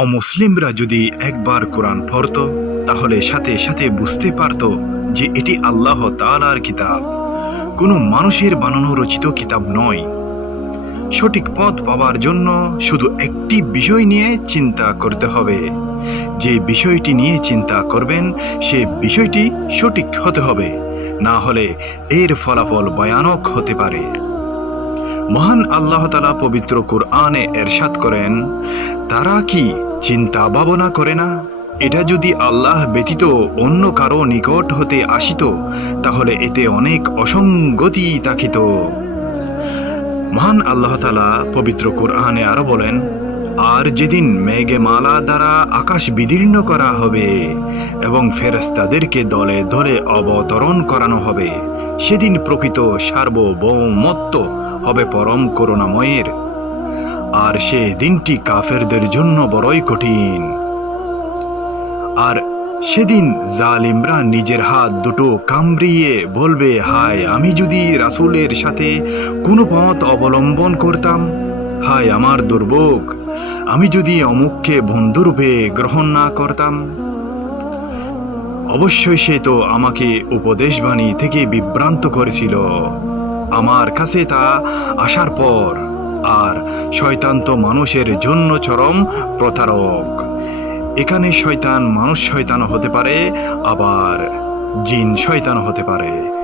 অমুসলিমরা যদি একবার কোরআন পড়ত, তাহলে সাথে সাথে বুঝতে পারত যে এটি আল্লাহ তালার কিতাব। কোনো মানুষের বানানো রচিত কিতাব নয়। সঠিক পথ পাওয়ার জন্য শুধু একটি বিষয় নিয়ে চিন্তা করতে হবে। যে বিষয়টি নিয়ে চিন্তা করবেন, সে বিষয়টি সঠিক হতে হবে। না হলে এর ফলাফল ভয়ানক হতে পারে। মহান আল্লাহ তালা পবিত্র কুরআনে এরশাদ করেন, তারা কি চিন্তা ভাবনা করে না। এটা যদি আল্লাহ ব্যতীত অন্য কারও নিকট হতে আসিত, তাহলে এতে অনেক অসঙ্গতি থাকিত। মহান আল্লাহ তালা পবিত্র কুরআনে আরও বলেন, আর যেদিন মেঘে মালা দ্বারা আকাশ বিদীর্ণ করা হবে এবং ফেরেস্তাদেরকে দলে দলে অবতরণ করানো হবে, সেদিন প্রকৃত সার্বভৌমত্ব হবে পরম করুণাময়ের আর সে দিনটি কাফেরদের জন্য বড়ই কঠিন। আর সেদিন জালিমরা নিজের হাত দুটো কামড়িয়ে বলবে, হায়, আমি যদি রাসুলের সাথে কোনো পথ অবলম্বন করতাম, হায়, আমার দুর্ভোগ। আমি যদি অমুককে বন্ধুরূপে গ্রহণ না করতাম। অবশ্যই সে তো আমাকে উপদেশবাণী থেকে বিভ্রান্ত করেছিল। আমার কাছে তা আসার পর আর শয়তান তো মানুষের জন্য চরম প্রতারক। এখানে শয়তান মানুষ শয়তান হতে পারে, আবার জিন শয়তান হতে পারে।